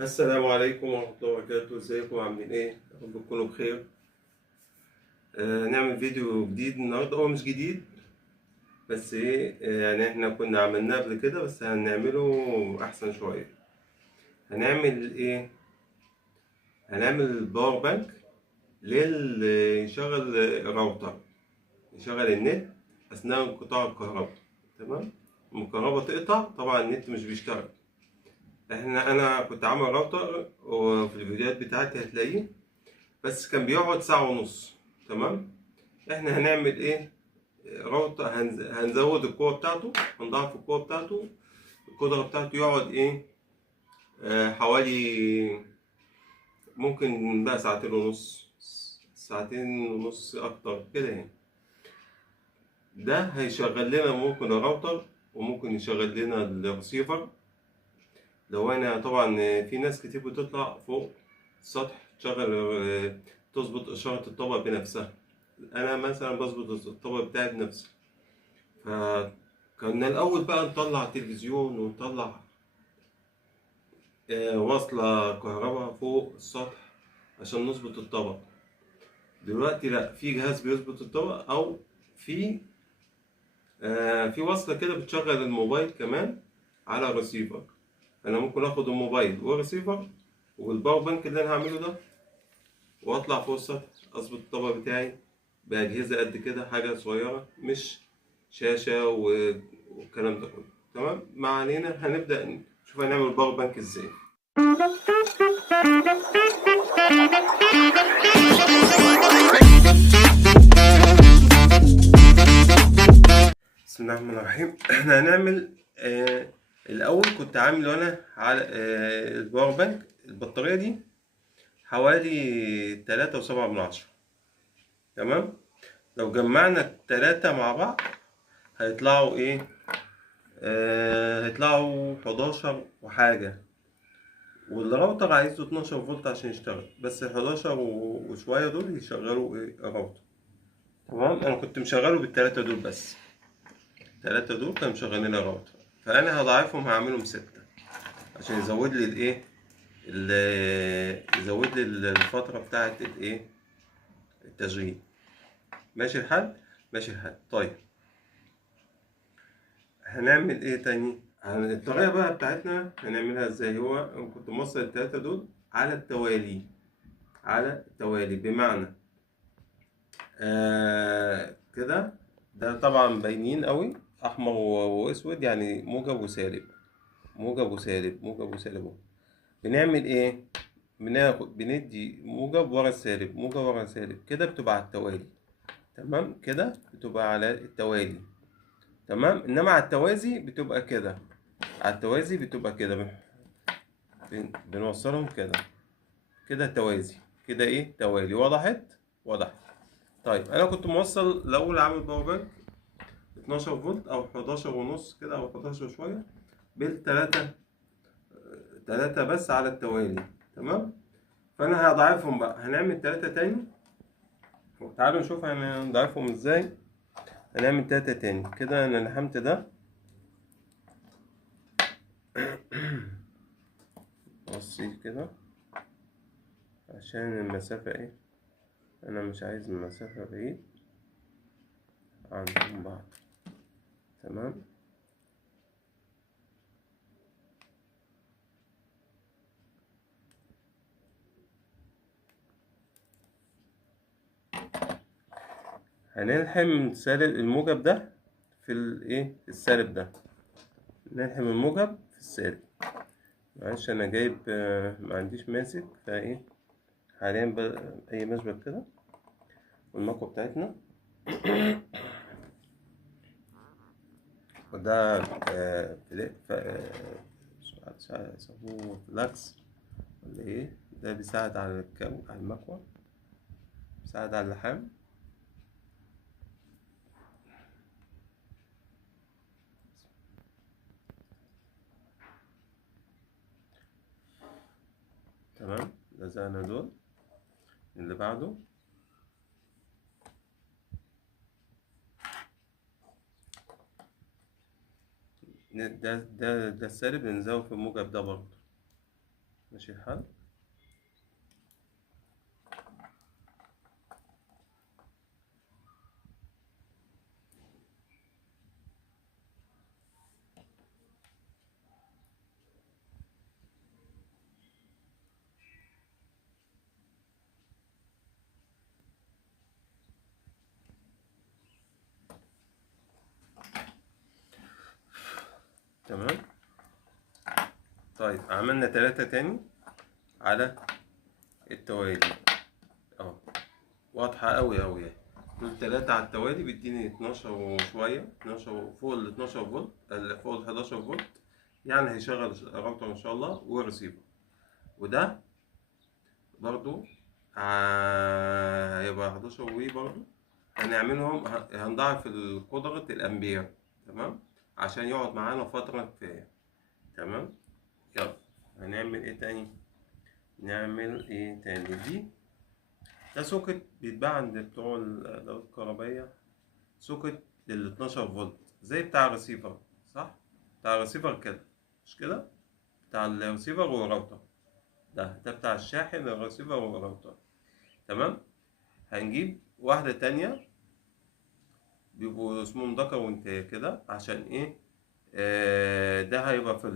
السلام عليكم ورحمة الله وبركاته، ازيكم عاملين ايه؟ يا رب تكونوا بخير. نعمل فيديو جديد النهاردة، هو مش جديد بس ايه، يعني احنا كنا عملناه قبل كده بس هنعمله أحسن شوية. هنعمل ايه؟ هنعمل باور بانك يشغل الراوتر، يشغل النت أثناء انقطاع الكهرباء. تمام؟ لما الكهرباء تقطع طبعا النت مش بيشتغل. أنا كنت عامل راوتر وفي الفيديوهات بتاعتي هتلاقيه، بس كان بيقعد ساعة ونص. تمام. احنا هنعمل ايه؟ راوتر هنزود القوة بتاعته، هنضاعف القوة بتاعته. القدرة بتاعته يقعد ايه؟ حوالي ممكن بقى ساعتين ونص، ساعتين ونص اكتر كده يعني. ده هيشغل لنا ممكن الراوتر، وممكن يشغل لنا الرسيفر. لو انا طبعا في ناس كتير بتطلع فوق السطح تشغل، تظبط اشارة الطبق بنفسها. انا مثلا بظبط الطبق بتاعي بنفسي. فكنا الأول بقى نطلع تلفزيون ونطلع وصلة كهرباء فوق السطح عشان نظبط الطبق. دلوقتي لأ، في جهاز بيظبط الطبق، أو في في وصلة كده بتشغل الموبايل كمان على الرسيفر. أنا ممكن آخد الموبايل والرسيفر والباور بانك اللي أنا هعمله ده، وأطلع فوق السطح أظبط الطبق بتاعي بأجهزة قد كده، حاجة صغيرة مش شاشة والكلام ده كله. تمام، ما علينا، هنبدأ نشوف هنعمل باور بانك ازاي. بسم الله الرحمن الرحيم. احنا هنعمل الأول كنت عامل أنا على الباور بانك البطارية دي حوالي 3.7. تمام. لو جمعنا التلاتة مع بعض هيطلعوا ايه؟ هيطلعوا 11 وحاجة، والراوتر عايزه 12 فولت عشان يشتغل، بس ال 11 وشوية دول يشغلوا ايه الراوتر. تمام. انا كنت مشغله بالتلاتة دول بس، التلاتة دول كانوا مشغلين الراوتر، فانا هضاعفهم هعملهم 6 عشان يزود لي الايه، يزود لي الفترة بتاعت الايه، التشغيل. ماشي الحال؟ ماشي الحال. طيب هنعمل ايه تاني؟ الطريقة بقى بتاعتنا هنعملها ازاي؟ هو أنا كنت موصل التلاتة دول على التوالي، على التوالي، بمعنى كده. ده طبعا باينين قوي، احمر واسود، يعني موجب وسالب، موجب وسالب، موجب وسالب اهو. بنعمل ايه؟ بندي موجب ورا السالب، موجب ورا السالب، كده بتبقى على التوالي. تمام، كده بتبقى على التوالي. تمام. انما على التوازي بتبقى كده، على التوازي بتبقى كده، بنوصلهم كده، كده توازي، كده ايه، توالي. وضحت؟ وضحت. طيب انا كنت موصل الاول عامل باور بانك 12 فولت او 11 ونص كده، او 11 شويه، بالتلاتة، تلاتة بس على التوالي. تمام. فانا هضاعفهم بقى، هنعمل تلاتة تاني، تعالوا نشوف هنضاعفهم ازاي. هنعمل تلاتة تاني كده. انا لحمت ده بصيت كده عشان المسافة ايه، انا مش عايز المسافة بعيد عن بعض. تمام. هنلحم سالب الموجب ده في الايه، السالب ده، نلحم الموجب في السالب. معلش انا جايب ما عنديش ماسك فايه، حاليا اي مسبك كده، والمكوة بتاعتنا. وده يسموه فلاكس ولا ايه، ده بيساعد على على المكوة، بيساعد على اللحام. تمام. لزقنا دول. اللي بعده ده السالب، نزود في الموجب ده برضه. ماشي الحال. تمام. طيب عملنا 3 تاني على التوالي اهو، واضحة أوي أوي يعني. دول 3 على التوالي بيديني 12 وشوية، 12 فوق ال 12 فولت، فوق ال 11 فولت، يعني هيشغل الراوتر إن شاء الله والريسيفر. وده برضو هيبقى 11 وي برضو، هنعملهم هنضاعف قدرة الأمبير، تمام، عشان يقعد معانا فترة كفاية. تمام. يلا هنعمل ايه تاني؟ نعمل ايه تاني؟ ده سوكت بيتباع عند بتوع الأدوات الكهربائية، سوكت لل 12 فولت زي بتاع الريسيفر، صح؟ بتاع الريسيفر كده، مش كده؟ بتاع الريسيفر والراوتر، ده بتاع الشاحن الريسيفر والراوتر. تمام. هنجيب واحدة تانية بيبقوا اسمهم ذكر وانتهى كده، عشان ايه؟ ده هيبقى في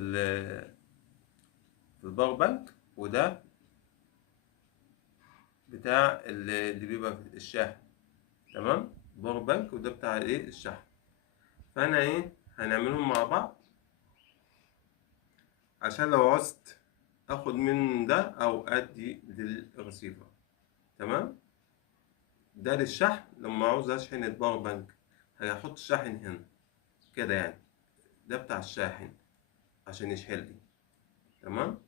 الباور بانك، وده بتاع اللي بيبقى في الشاحن. تمام. باور بانك، وده بتاع ايه؟ الشحن. فانا ايه؟ هنعملهم مع بعض عشان لو عوزت اخد من ده او ادي للريسيفر. تمام. ده للشحن، لما عاوز اشحن الباور بانك هيحط الشاحن هنا كده يعني، ده بتاع الشاحن عشان يشحن لي. تمام.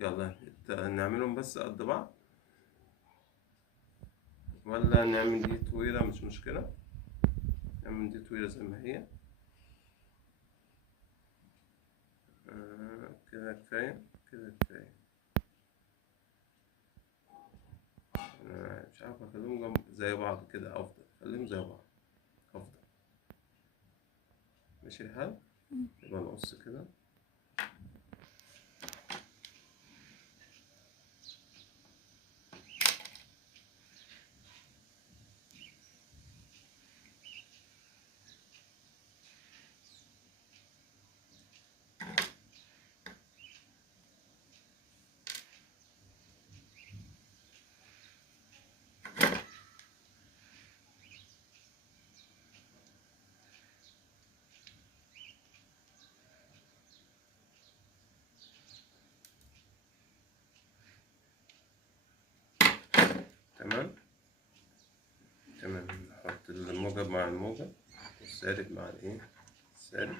يلا نعملهم بس قد بعض، ولا نعمل دي طويلة؟ مش مشكلة، نعمل دي طويلة زي ما هي. كده كفاية، كده كفاية. أنا مش عارف أخليهم جنب زي بعض كده أفضل، خليهم زي بعض أفضل. ماشي الحال. يبقى نقص كده. تمام. تمام. نحط الموجب مع الموجب، والسالب مع الايه؟ السالب.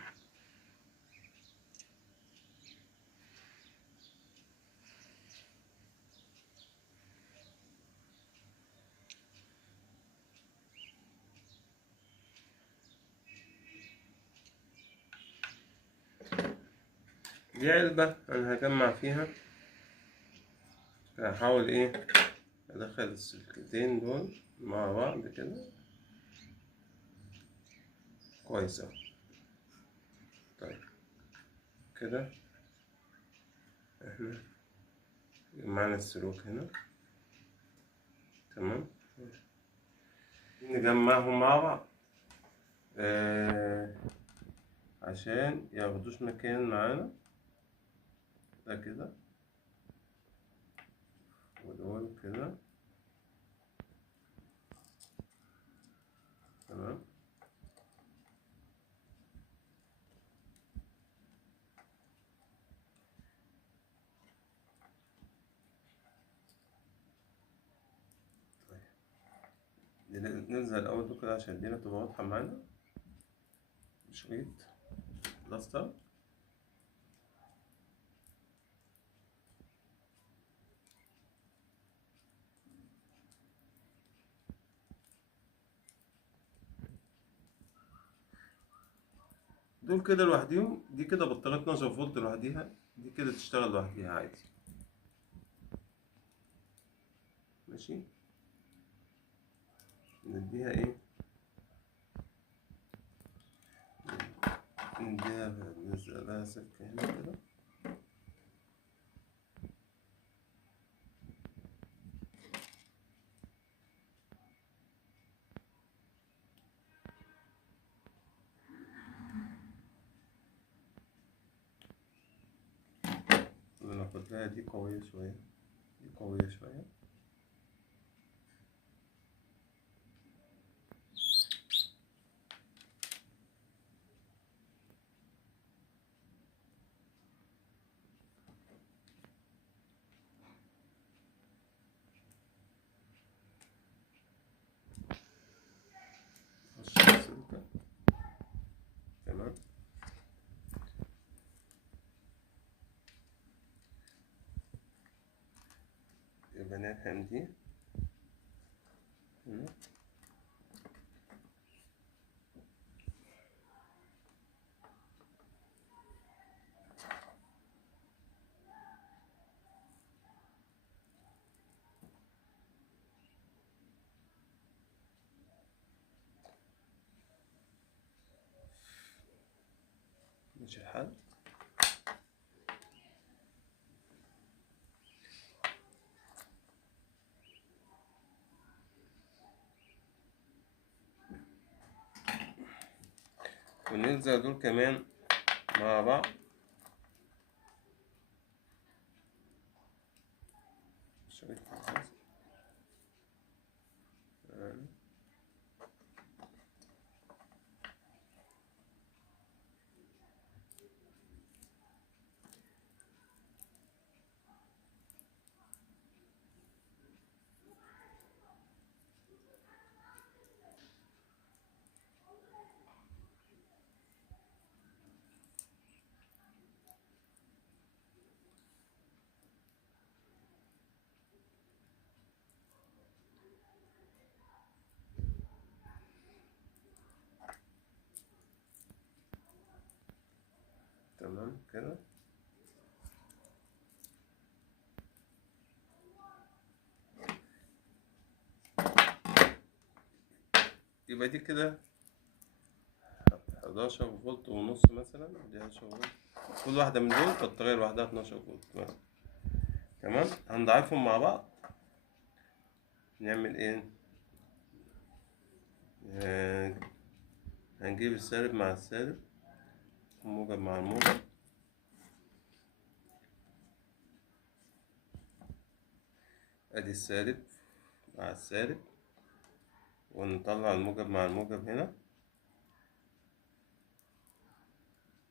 دي علبة أنا هجمع فيها، هحاول إيه؟ أدخل السلكتين دول مع بعض كده كويس أوي. طيب كده إحنا جمعنا السلوك هنا. تمام. نجمعهم مع بعض عشان ياخدوش مكان معانا، ده كده ودول كده. تمام. ننزل الأول دول كده عشان الدنيا تبقى واضحة معانا بشريط بلاستر. دول كده لوحديهم، دي كده بطارية 12 فولت لوحديها، دي كده تشتغل لوحديها عادي. ماشي. نديها ايه؟ نديها نلزق لها سلكة هنا كده. هاخد لها دي قوية شوية، دي قوية شوية. السلكة تمام. يبقى نلحم دي هنا. ماشي الحال. ونلزق دول كمان مع بعض شوية الزيت. تمام كده. يبقى دي كده 11 فولت ونص مثلا، دي 11 فولت. كل واحدة من دول بطارية لوحدها 12 فولت مثلا. تمام. هنضعفهم مع بعض. نعمل ايه؟ هنجيب السالب مع السالب، الموجب مع الموجب. ادي السالب مع السالب، ونطلع الموجب مع الموجب هنا.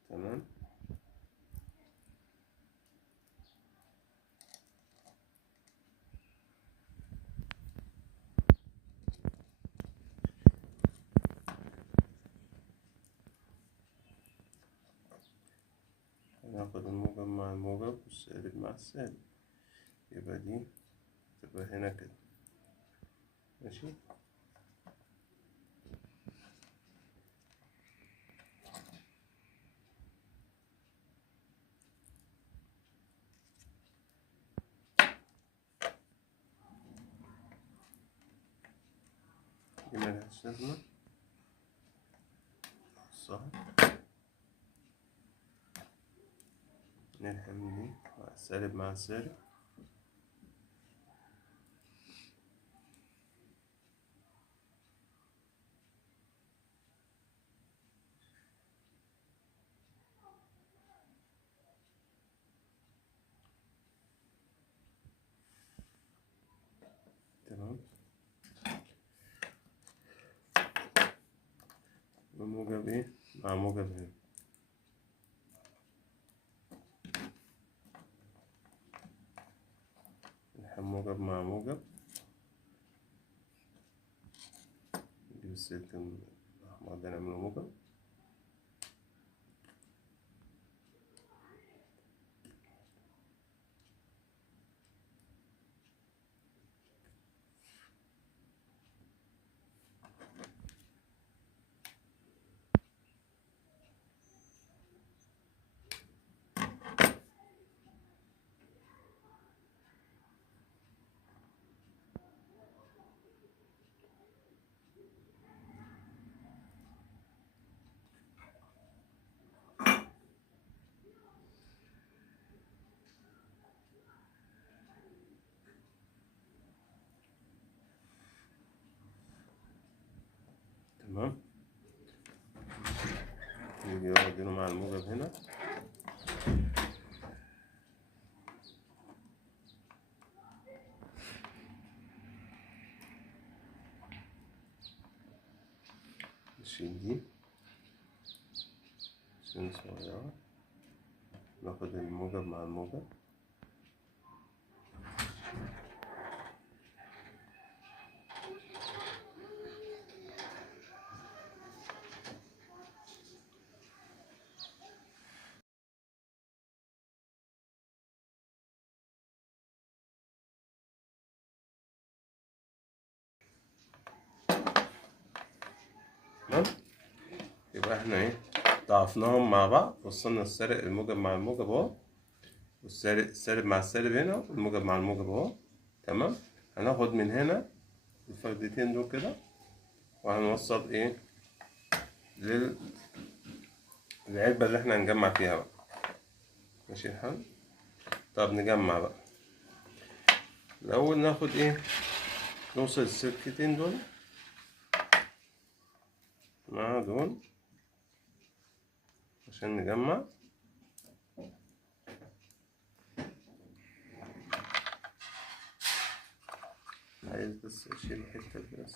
تمام. هناخد الموجب مع الموجب والسالب مع السالب، يبقى دي تبقى هنا كده. ماشي. دي ملهاش لازمة، صح. نلحم دي مع السالب مع السالب. تمام. وموجب ايه مع موجب هنا. نلحم موجب مع موجب. نجيب السلك الأحمر ده نعمله موجب. تمام. نيجي واخدينه مع الموجب هنا. نشيل دي عشان صغيرة، ناخد الموجب مع الموجب. تمام، يبقى احنا ايه ضعفناهم مع بعض، وصلنا السالب الموجب مع الموجب اهو، السالب مع السالب هنا، والموجب مع الموجب اهو. تمام، هناخد من هنا الفردتين دول كده، وهنوصل ايه للعلبة اللي احنا هنجمع فيها بقى. ماشي الحال. طب نجمع بقى الأول، ناخد ايه، نوصل السلكتين دول مع دول عشان نجمع. عايز بس اشيل الحتة دي بس.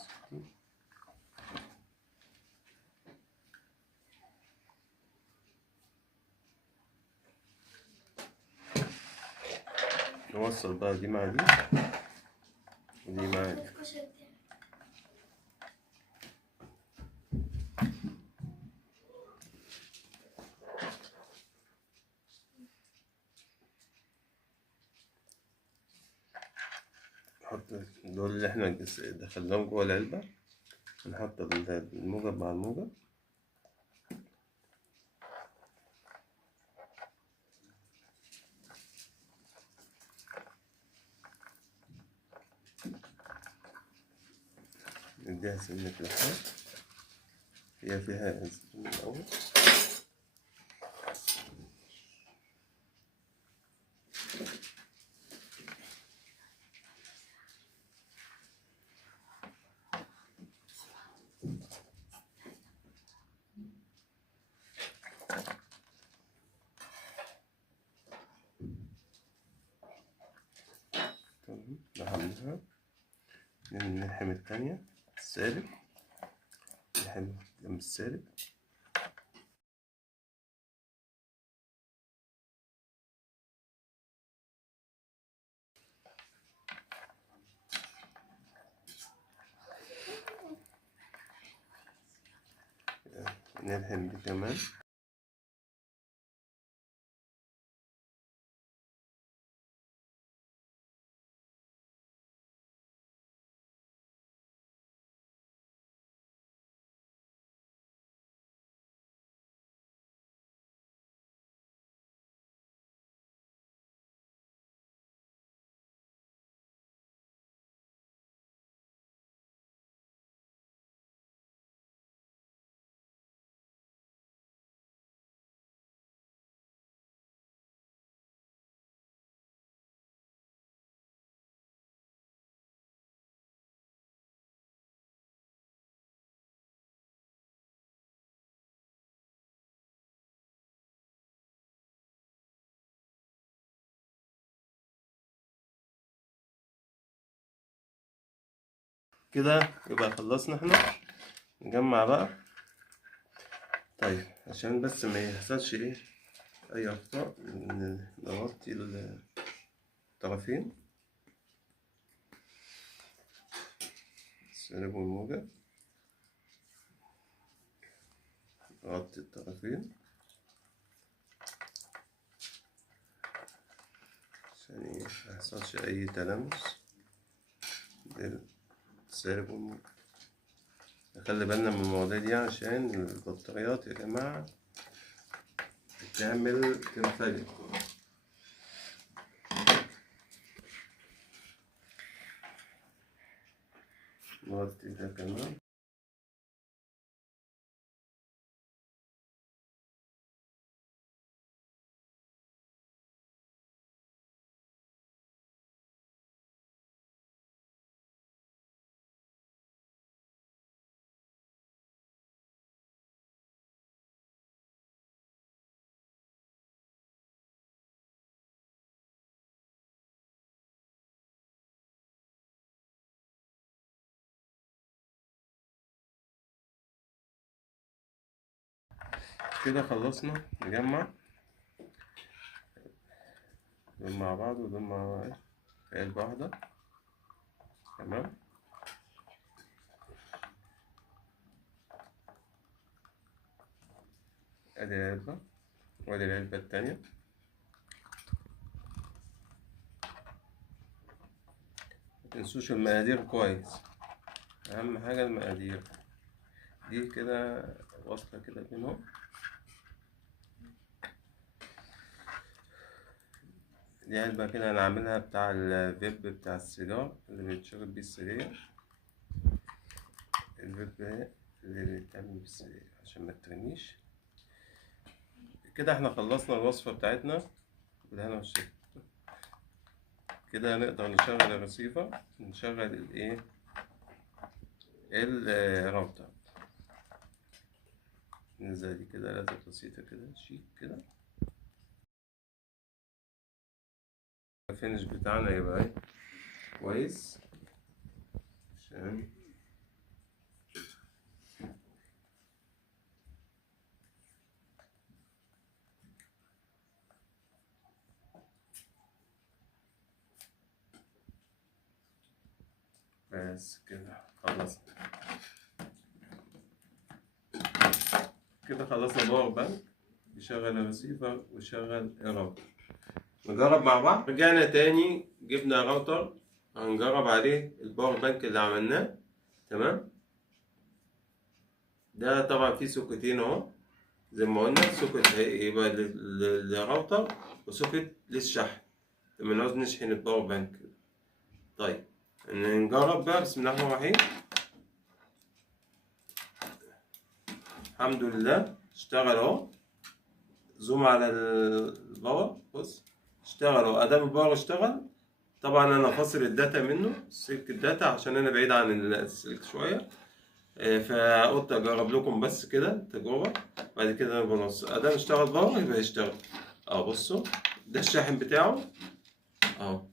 نوصل بقى دي مع دي ودي مع دي. نحط دول اللي احنا دخلناهم جوه العلبة، نحط الموجب مع الموجب. نديها سنة لحام، هي فيها من الأول. تمام، لحمناها. نلحم التانية السالب، نلحم جنب السالب. نلحم دي كمان. كده يبقى خلصنا احنا. نجمع بقى. طيب عشان بس ما يحصلش ايه اي اخطاء، نغطي الطرفين، السالب والموجب، نغطي الطرفين عشان ايه ما يحصلش اي تلامس للسالب والموجب. نخلي بالنا من المواضيع دي عشان البطاريات يا جماعة بتعمل تنفجر. نغطي ده كمان. كده خلصنا نجمع دول مع بعض ودول مع بعض في علبة واحدة. تمام. ادي العلبة وادي العلبة التانية. متنسوش المقادير كويس، أهم حاجة المقادير دي كده واصلة كده بينهم. دي علبة كده أنا عاملها بتاع الفيب بتاع السيجار اللي بيتشرب بيه السجاير، الفيب اللي بيتعمل بالسجاير عشان ما ترميش. كده احنا خلصنا الوصفة بتاعتنا بالهنا والشفا. كده هنقدر نشغل الرسيفر، نشغل الايه الراوتر. ننزل دي كده لازم بسيطة كده شيك كده. الفينش بتاعنا يبقى ايه كويس عشان بس كده خلصنا. كده خلصنا باور بانك يشغل الرسيفر ويشغل الراوتر. نجرب مع بعض. رجعنا تاني جبنا راوتر هنجرب عليه الباور بانك اللي عملناه. تمام. ده طبعا فيه سوكتين اهو زي ما قلنا، سوكت هيبقى للراوتر وسوكت للشحن لما نعوز نشحن الباور بانك. طيب نجرب بقى. بسم الله الرحمن الرحيم. الحمد لله اشتغل اهو. زوم على الباور. بص اشتغل اهو. ادام الباور اشتغل طبعا انا فاصل الداتا منه سلك الداتا عشان انا بعيد عن السلك شويه، فقلت اجرب لكم بس كده تجربه. بعد كده انا بنص ادام اشتغل باور يبقى يشتغل اهو. بصوا ده الشاحن بتاعه اهو،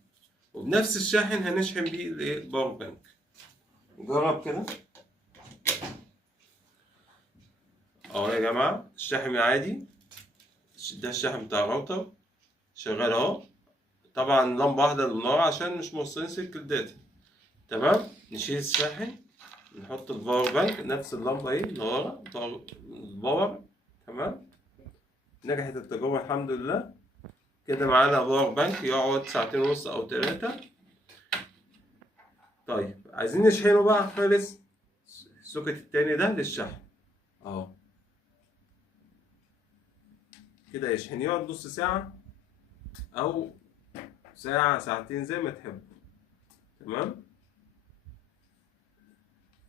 وبنفس الشاحن هنشحن بيه الايه الباور بانك. نجرب كده اهو يا جماعه. الشاحن عادي، ده الشاحن بتاع الراوتر شغال اهو. طبعا لمبه واحده للنار عشان مش موصلين سلك الداتا. تمام. نشيل الشاحن نحط الباور بانك نفس اللمبه اهي اللي ورا الباور. تمام. نجحت التجربه الحمد لله. كده معانا باور بانك يقعد ساعتين ونص او 3. طيب عايزين نشحنه بقى خالص. السوكت التاني ده للشحن اهو كده يشحن، يقعد نص ساعة او ساعة ساعتين زي ما تحبوا. تمام.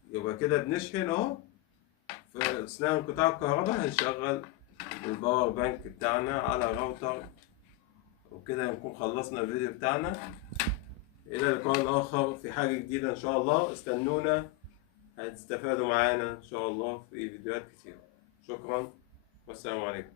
يبقى كده بنشحن اهو. في اثناء انقطاع الكهرباء هنشغل الباور بانك بتاعنا على راوتر. وكده نكون خلصنا الفيديو بتاعنا. الى لقاء اخر في حاجة جديدة ان شاء الله. استنونا هتستفادوا معانا ان شاء الله في فيديوهات كتير. شكرا والسلام عليكم.